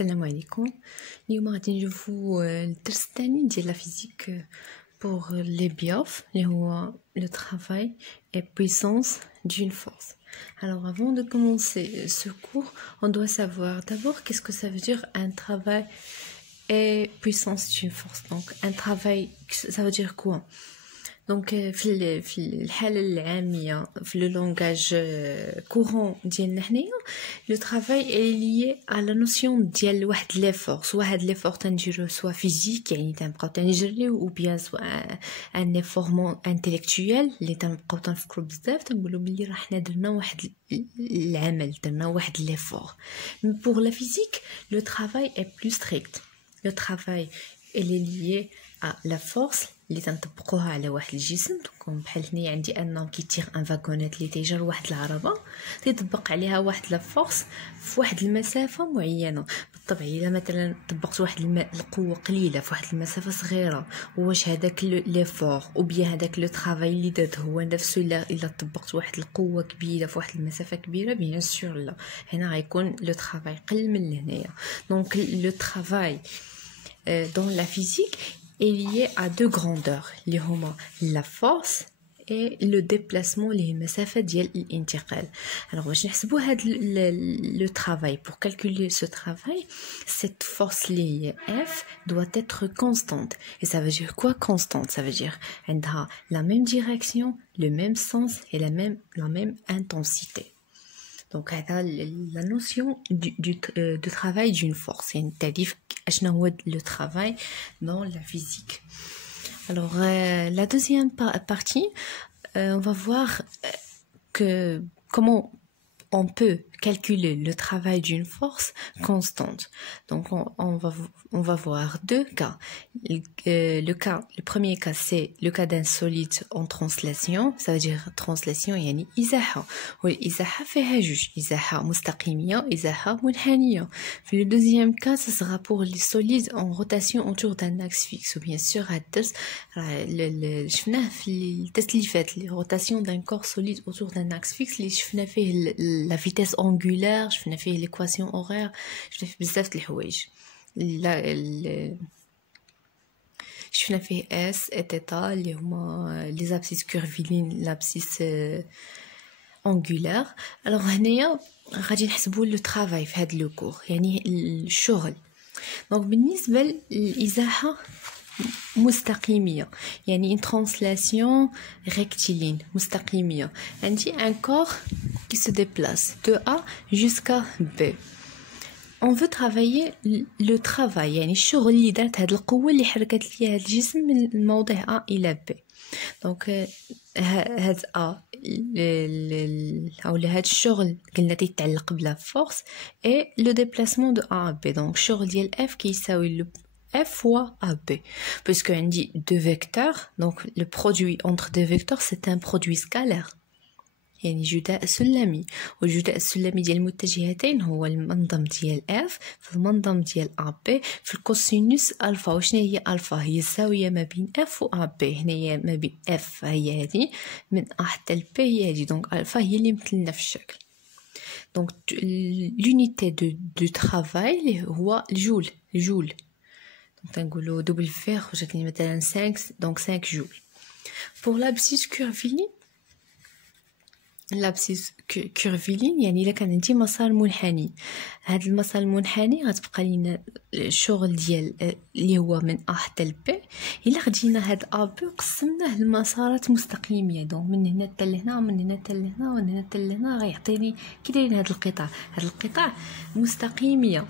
السلام عليكم. اليوم غادي نشوفو الدرس الثاني ديال لا فيزيك pour les biofs اللي هو le travail et puissance d'une force. Alors avant de commencer ce cours, on doit savoir d'abord qu'est-ce que ça veut dire un travail et puissance d'une force. Donc un travail, ça veut dire quoi? Donc في الحالة العامية في le langage courant ديالنا حنايا le travail est lié à la notion ديال واحد l'effort, soit هاد l'effort تنديرو soit physique يعني تنبقاو تنجريو ou bien soit un effort intellectuel اللي تنبقاو تنفكرو بزاف تنقولو بلي راه حنا درنا واحد العمل درنا واحد l'effort. Pour la physique, le travail est plus strict. Le travail il est lié à la force اللي تنطبقوها على واحد الجسم. دونك بحال هنايا عندي انه كيتير ان فاغونيت اللي تيجر واحد العربه تيطبق عليها واحد لا فورس في واحد المسافه معينه. بالطبع الا مثلا طبقت واحد القوه قليله في واحد المسافه صغيره، واش هذاك لي فور او بيان هذاك لو طرافاي اللي درت هو نفسه الا طبقت واحد القوه كبيره في واحد المسافه كبيره؟ بيان سور لا، هنا غيكون لو طرافاي قل من هنايا. دونك لو طرافاي dans la physique est lié à deux grandeurs اللي هما la force et le déplacement اللي هي المسافة ديال الانتقال. Alors باش نحسبوا هاد le travail, pour calculer ce travail, cette force اللي هي F doit être constante. Et ça veut dire quoi constante? Ça veut dire عندها la même direction, le même sens et la même intensité. Donc la notion de travail d'une force, c'est une tarif le travail dans la physique. Alors la deuxième partie, on va voir que comment on peut calculer le travail d'une force constante. Donc on va voir deux cas. Le premier cas, c'est le cas d'un solide en translation. Ça veut dire translation يعني إزاحة، والإزاحة فيها جوج، إزاحة مستقيمية إزاحة منحنية. في le deuxième cas, ça sera pour les solides en rotation autour d'un axe fixe. Bien sûr هالدرس شفناه في التست اللي فات، les rotations d'un corps solide autour d'un axe fixe اللي شفنا فيه la vitesse angulaire، شفنا فيه l'équation horaire، شفنا فيه بزاف د الحوايج. شفنا فيه اس et تيتا اللي هما les abscisses curviligne l'abscisse angulaire. alors هنايا غادي نحسبوا لو طرافاي في هذا لو كور، يعني الشغل. دونك بالنسبه للازاحه مستقيميه يعني une translation rectiligne مستقيميه، عندي un corps qui se déplace de A jusqu'à B. On veut travailler le travail يعني الشغل اللي دارت هاد القوة اللي حركت ليا هاد الجسم من الموضع A إلى B. دونك هاد A أو هاد الشغل قلنا تيتعلق بلا فورس et le déplacement de A à B. دونك الشغل ديال F كيساوي F fois AB, puisque on dit deux vecteurs, donc le produit entre deux vecteurs c'est un produit scalaire. يعني جداء سلمي، وجداء السلمي ديال المتجهتين هو المنظم ديال F في المنظم ديال AB في الكوسينوس ألفا. وشنا هي ألفا؟ هي الزاوية ما بين F و AB. هنا هي ما بين F هي هذه من A حتى ل B هي هذه، دونك ألفا هي اللي مثلنا في الشكل. دونك l'unité de travail هو الجول. تنقولوا W خرجت لي مثلا 5 donc 5 جول. pour l'abscisse curviligne يعني الا كان عندي مسار منحني، هذا المسار المنحني غتبقى لينا الشغل ديال اللي هو من A حتى ل B. الا خدينا هاد A B وقسمناه لمسارات مستقيميه، دونك من هنا حتى لهنا ومن هنا حتى لهنا ومن هنا حتى لهنا غيعطيني كي دايرين هاد القطع. هاد القطع مستقيميه.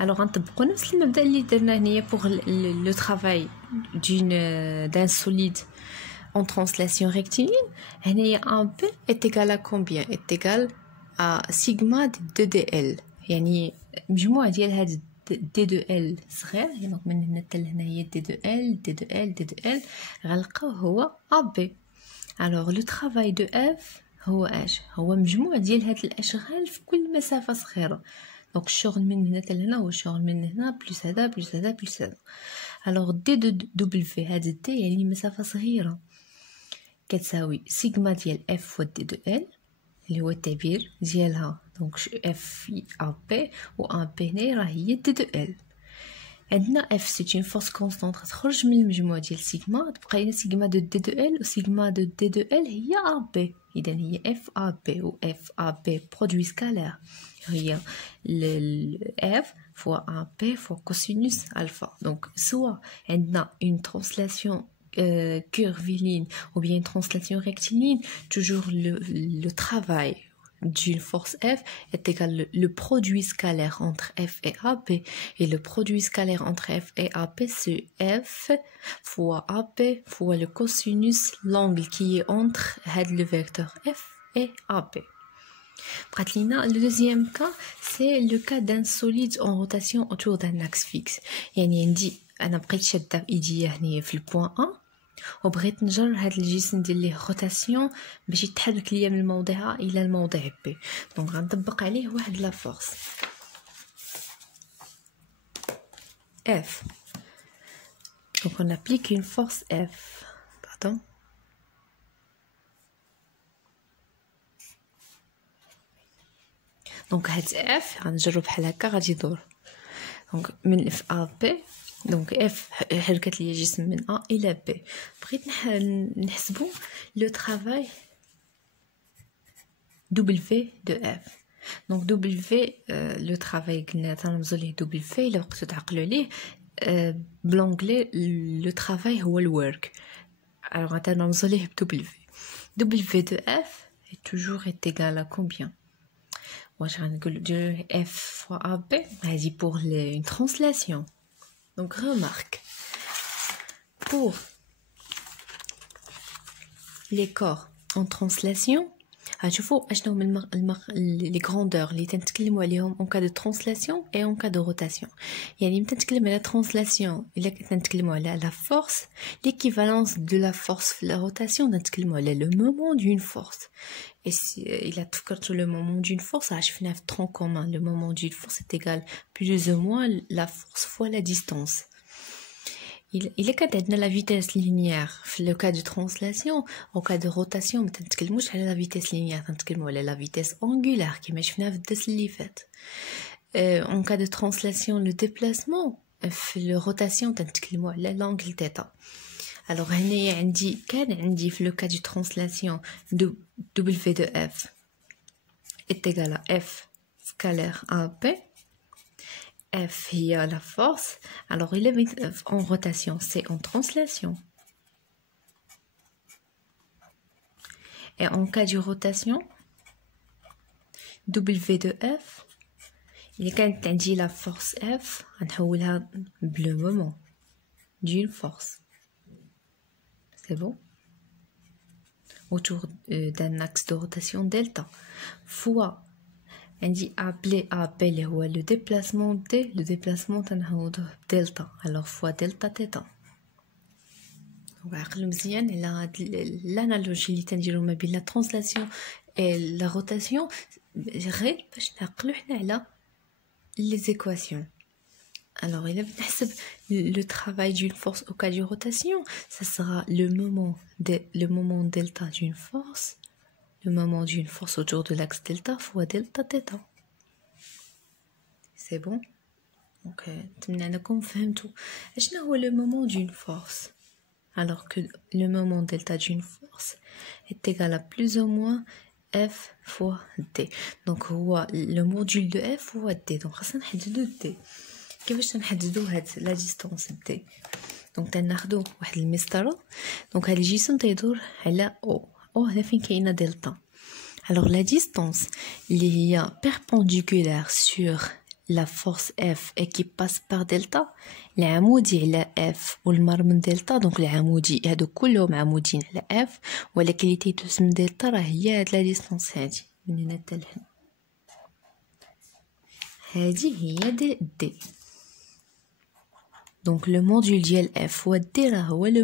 alors غنطبقوا نفس المبدا اللي درنا هنايا pour le travail d'un solide en translation rectiligne. هنايا AB est égal à combien? est égal à sigma de 2dl، يعني مجموع ديال هاد d2l صغير، يعني من هنا حتى لهنا هي d2l غنلقاو هو AB. alors le travail de F هو اش؟ هو مجموع ديال هاد الاشغال في كل مسافه صغيره. دونك الشغل من هنا حتى لهنا هو الشغل من هنا بلس هذا بلس هذا بلس هذا. alors d de W هذا d يعني مسافه صغيره كتساوي سيغما ديال F و d de L اللي هو التعبير ديالها. دونك اف في ا بي و ا بي هنا راه هي دي دو ال. عندنا اف سي اون فورس كونستانت غتخرج من المجموع ديال سيغما، تبقى لنا سيغما دو دي دو ال، و سيغما دو دي دو ال هي ا بي. اذا هي اف ا بي، و اف ا بي برودوي سكالير هي اف فوا ا بي فوا كوسينوس الفا. دونك سوا عندنا اون ترانسلاسيون curviligne ou bien une translation rectiligne, toujours le travail d'une force F est égal le produit scalaire entre F et AP, et le produit scalaire entre F et AP c'est F fois AP fois le cosinus l'angle qui est entre le vecteur F et AP. Le deuxième cas, c'est le cas d'un solide en rotation autour d'un axe fixe. يعني عندي أنا بغيت شادة بإيديا هنايا في البوان 1 وبغيت نجر هاد الجسم ديال ليه روتاسيون باش يتحرك ليا من الموضع A الى الموضع B. دونك غنطبق عليه واحد لا فورس F. Donc on applique une force F. Pardon. دونك هاد F غنجرو بحال هكا غادي يدور. دونك من اف ا بي، دونك اف حركت لي جسم من ا الى بي. بغيت نحسبو لو طرافاي دبليو دو اف. دونك دبليو لو طرافاي قلنا تنرمزو ليه دبليو الا بقيتو تعقلوا عليه بلونغلي. لو طرافاي هو الورك، الوغ تنرمزو ليه بدبليو. دبليو دو اف est toujours égal à combien؟ واش غنقول دو اف فوا ا بي هذه pour une translation. Donc remarque, pour les corps en translation غتشوفوا اشنو هما les grandeurs اللي تنتكلموا عليهم en cas de translation et en cas de rotation. يعني ملي تنتكلم على translation الا كنتكلموا على la force, l'équivalence de la force في la rotation نتكلموا على le moment d'une force. Et si il a tout le moment d'une force, je fais un tronc commun. Le moment d'une force est égal plus ou moins la force fois la distance. Il est qu'à la vitesse linéaire. Dans le cas de translation, au cas de rotation, on ne parle pas de la vitesse linéaire, on parle de la vitesse angulaire qui est en cas de translation, le déplacement, la rotation, on parle de l'angle θ. Alors, في le cas de translation, W de F est égal à F scalaire AP. F il y a la force. Alors, il est en rotation, c'est en translation. Et en cas de rotation, W de F, il est quand on dit la force F, on نحولها le moment d'une force. C'est bon? Autour d'un axe de rotation delta fois on dit appelé le déplacement D, le déplacement delta, alors fois delta θ. وعقلوا مزيان على l'analogie اللي تنديرو ما بين la translation et la rotation غير باش نعقلوا حنا على les équations. Alors, il va نحسب le travail d'une force au cas de rotation, ça sera le moment delta d'une force, le moment d'une force autour de l'axe delta fois delta θ. C'est bon? Donc, نتمنى انكم فهمتوا اشنا هو le moment d'une force. Alors que le moment delta d'une force est égal à plus ou moins F fois D. Donc, هو le module de F هو D. Donc, خاصنا نحددو D. كيفاش نحددو هاد لا ديستانس دي؟ دونك تناخدو واحد المسطره. دونك هاد الجسم تيدور على او هنا فين كاينه دلتا. alors la distance اللي هي perpendiculaire sur la force F et qui passe par delta العمودي على F والمر من دلتا. دونك العمودي هادو كلهم عمودين على F، ولكن اللي تيدوز من دلتا راه هي هاد لا ديستانس هادي من هنا حتى لهنا. هادي هي دي. Donc le module dial F ou D là le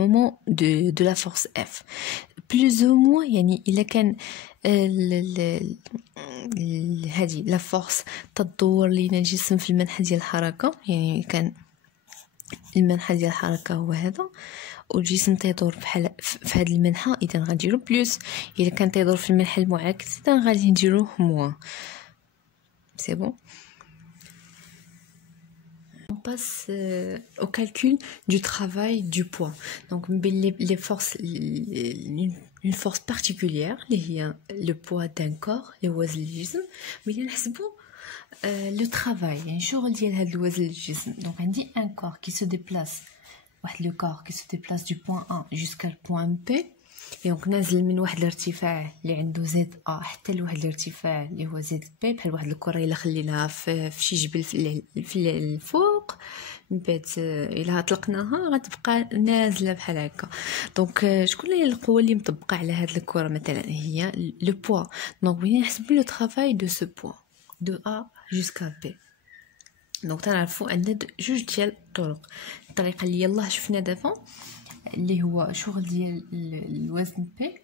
moment de la force F plus ou moins يعني إلا كان هذه la force تدور لينا الجسم في المنحى ديال الحركة، يعني كان المنحى ديال الحركه هو هذا، والجسم تيدور بحال في هذا المنحى، اذا غنديرو بلس. الا كان تيدور في المنحى المعاكس اذا غادي نديروه موان. سي بون. On passe au calcul du travail du poids. Donc les forces, une force particulière اللي هي le poids d'un corps اللي هو وزن الجسم، ملي نحسبوا le travail يعني شغل ديال هذا الوزن الجسم. Donc عندي un corps qui se déplace، واحد le corps qui se déplace du point A jusqu'à le point B. دونك نازل من واحد الارتفاع اللي عنده زد ا حتى لواحد الارتفاع اللي هو زد بي، بحال واحد الكره الا خليناها في شي جبل في الفوق، من بعد الا طلقناها غتبقى نازله بحال هكا. دونك شكون هي القوه اللي مطبقه على هاد الكره؟ مثلا هي لو بوا. دونك بغينا نحسبوا لو طرافاي دو سو بوا دو ا جوسكا بي. دونك تنعرفوا عندنا جوج ديال الطرق. الطريقه اللي يلاه شفنا دابا اللي هو شغل ديال الوزن بي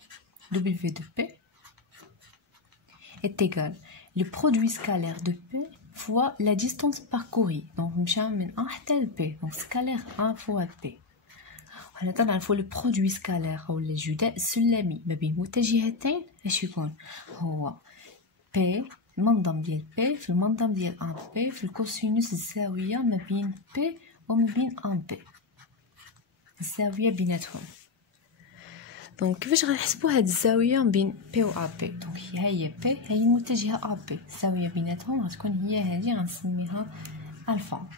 W de P est égal le produit scalaire de P fois la distance parcourue. donc مشى من A حتى ل P، donc scalaire A fois P. وحنا تنعرفوا le produit scalaire او الجداء السلمي ما بين متجهتين اش يكون؟ هو P المنظم ديال P في المنظم ديال AB في الكوسينوس الزاويه ما بين P وما بين AB، الزاويه بيناتهم. دونك كيفاش غنحسبوا هاد الزاويه بين بي و ا بي؟ دونك هي بي هي المتجهه ا بي، الزاويه بيناتهم غتكون هي هذه غنسميها الفا.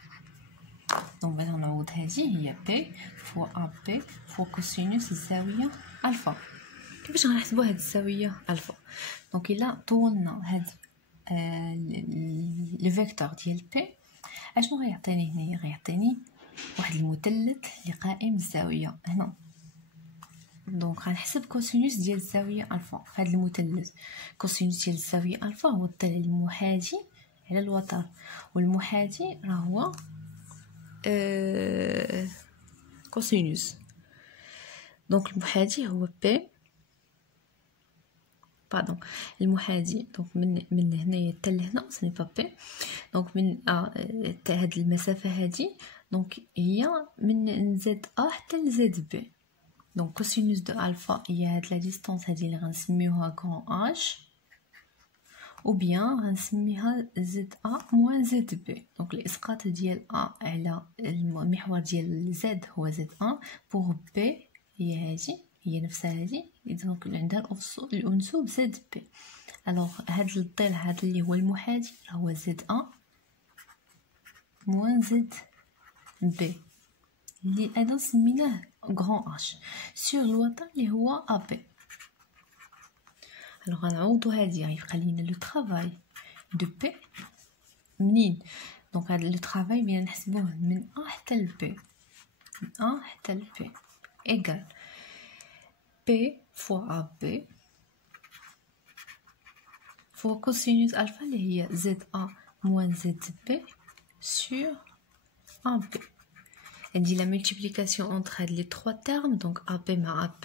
دونك بغينا نعوض هذه هي بي فوا ا بي فوا كوسينوس الزاويه الفا. كيفاش غنحسبوا هاد الزاويه الفا؟ دونك الا طولنا هاد لو فيكتور ديال بي اشنو غيعطيني هنايا؟ غيعطيني واحد المثلث اللي قائم الزاويه هنا. دونك غنحسب كوسينوس ديال الزاويه الفا في هذا المثلث. كوسينوس ديال الزاويه الفا هو الضلع المحاذي على الوتر، والمحاذي راه هو كوسينوس. دونك المحاذي هو بي باردون المحاذي دونك من هنايا حتى لهنا سني با بي. دونك من حتى هاد المسافه هادي دونك هي من زد ا حتى لزد بي. دونك كوسينوس دو الفا هي هاد لا ديستانس هادي اللي غنسميوها كون اش، او بيان غنسميها زد ا موان زد بي. دونك الاسقاط ديال ا على المحور ديال زد هو زد ا، بوغ بي هي هادي هي نفسها هادي، دونك عندها الانسوب زد بي. الوغ هاد الضلع هذا اللي هو المحاذي هو زد ا موان زد بي اللي انا سميناه غران اش سور الوتر اللي هو ا بي. الوغ غنعوضوا هادي غيبقى لينا لو طرافاي دو بي منين. دونك هاد لو طرافاي بينا نحسبوه من ا حتى ل بي، من ا حتى ل بي ايغال بي فوا ا بي فوا كوسينوس الفا اللي هي زد ا موان زد بي sur AB. Elle dit la multiplication entre les trois termes, donc AB ma AP,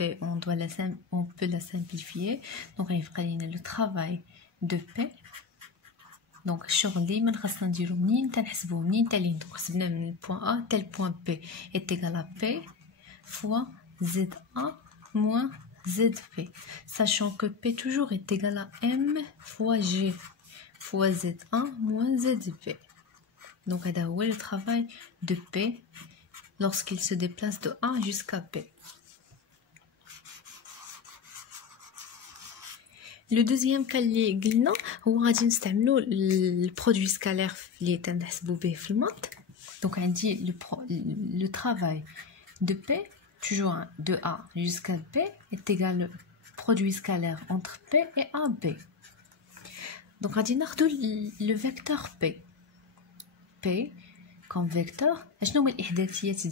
on peut la simplifier. Donc il va y le travail de P. Donc الشغل اللي من خاصنا نديرو منين تنحسبوه منين تالين. donc حسبنا من point A tel point P est égal à P fois ZA moins ZP, sachant que P toujours est égal à M fois G fois ZA moins ZP. Donc هذا هو le travail de P lorsqu'il se déplace de A jusqu'à P. Le deuxième cas اللي قلنا هو غادي نستعملوا البرودوي سكالير اللي تنحسبوا به في المات. دونك عندي le travail de P toujours de A jusqu'à P est égal au produit scalaire entre P et AB. Donc غادي ناخذوا le vecteur P. P كون فيكتور اشنو هما الاحداثيات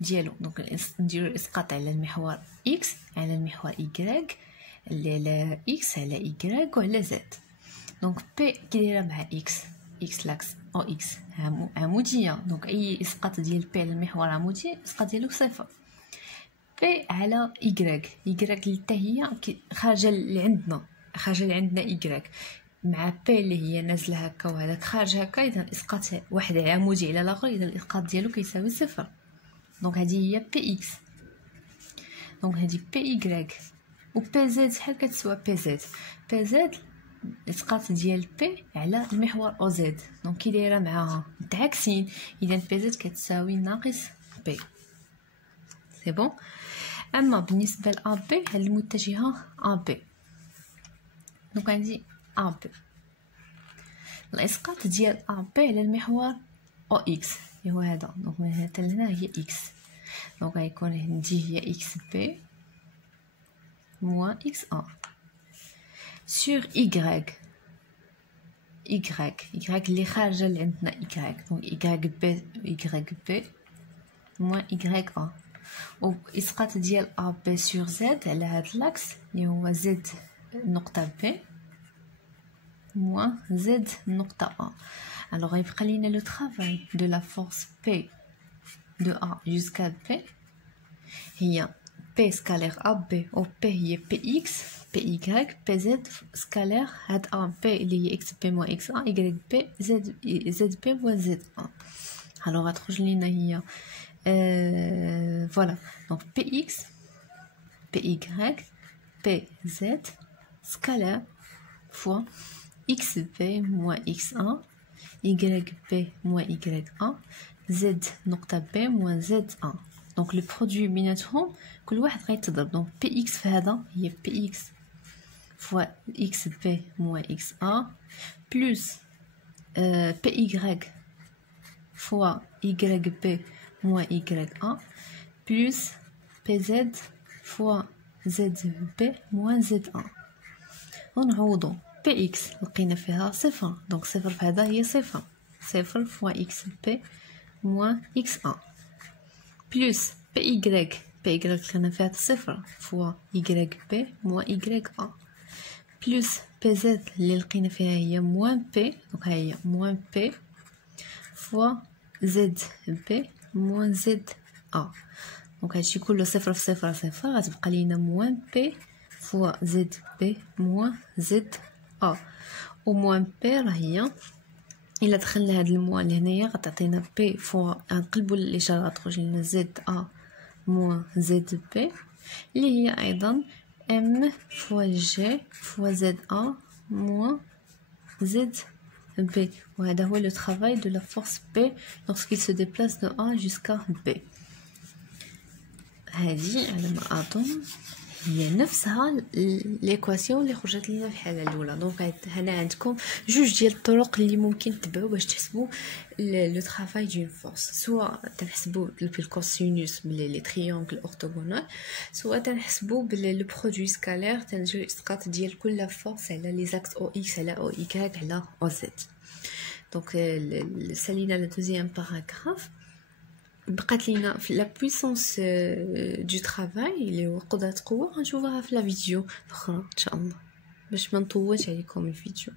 ديالو؟ دونك نديرو الاسقاط على المحور x على المحور y اللي على x على y وعلى z. دونك بي كي دايره مع x لاكس او x عموديه، دونك اي اسقاط ديال بي على المحور عمودي الاسقاط ديالو صفر. بي على y اللي حتى هي خارجه اللي عندنا y مع بي اللي هي نازله هكا وهذاك خارج هكا، اذا الاسقاط واحد عمودي على الاخر، اذا الاسقاط ديالو كيساوي صفر. دونك هذه هي بي اكس. دونك هذه بي ايغريك و بي زد شحال كتسوى بي زد. بي زد الاسقاط ديال بي على المحور او زد، دونك كي دايره معاها متعاكسين، اذا بي زد كتساوي ناقص بي. سي بون. اما بالنسبه ل ا بي هاد المتجهه ا بي، دونك عندي ا بي الاسقاط ديال ا بي على المحور او اكس اللي هو هذا، دونك من هنا حتى لهنا هي اكس، دونك غيكون عندي هي اكس بي موان اكس ا sur y اللي خارجه اللي عندنا y، دونك y moins y a، و اسقاط ديال a b sur z على هاد لاكس اللي هو z نقطه b moins z نقطه a. alors غيبقى لينا لو travail de la force P de A jusqu'à B هي P scalaire AB و P هي PX PY PZ scalaire هاد A P اللي هي XP moins XA YP ZP moins ZA. alors غتخرج لينا هي voilà donc PX PY PZ scalaire fois XP moins XA YP moins YA Z نقطة B moins ZA. donc le produit بيناتهم كل واحد غيتضرب، donc PX في هذا هي PX fois XP moins XA plus PY fois YP moins YA plus PZ fois ZB moins ZA. ونعوضو PX لقينا فيها صفر، دونك صفر في هذا هي صفر، صفر فوا XP moins XA plus PY لقينا فيها صفر فوا YP moins YA plus PZ اللي لقينا فيها هي moins P، دونك هي moins P فوا ZB moins ZA. دونك هادشي كله صفر في صفر صفر، غتبقى لينا moins P فوا ZB moins ZA. و موان بي راه هي الا دخلنا هاد الموان لهنايا غتعطينا بي فوا، نقلبوا الاشاره غتخرج لنا زد ا موان زد بي اللي هي ايضا ام فوا جي فوا زد ا موان زد بي. وهذا هو لو travail de la force P lorsqu'il se déplace de A jusqu'à B. هذه على ما اظن هي نفسها ليكواسيون اللي خرجت لنا في الحاله الاولى. دونك هنا عندكم جوج ديال الطرق اللي ممكن تبعوا باش تحسبوا لو طرافاي دون فورس، سواء تنحسبوا بالكوسينوس بلي تريونغل اورتوغونال، سواء تنحسبوا باللو برودوي سكالير تنجيو اسقاط ديال كل فورس على لي زاكس او اكس على او اي على او زد. دونك سالينا لا دوزيام باراغراف، بقات لينا في لا بويسونس دو طرافاي اللي هو قدرة قوة، غنشوفوها في لا فيديو الاخرى ان شاء الله باش ما نطولش عليكم الفيديو.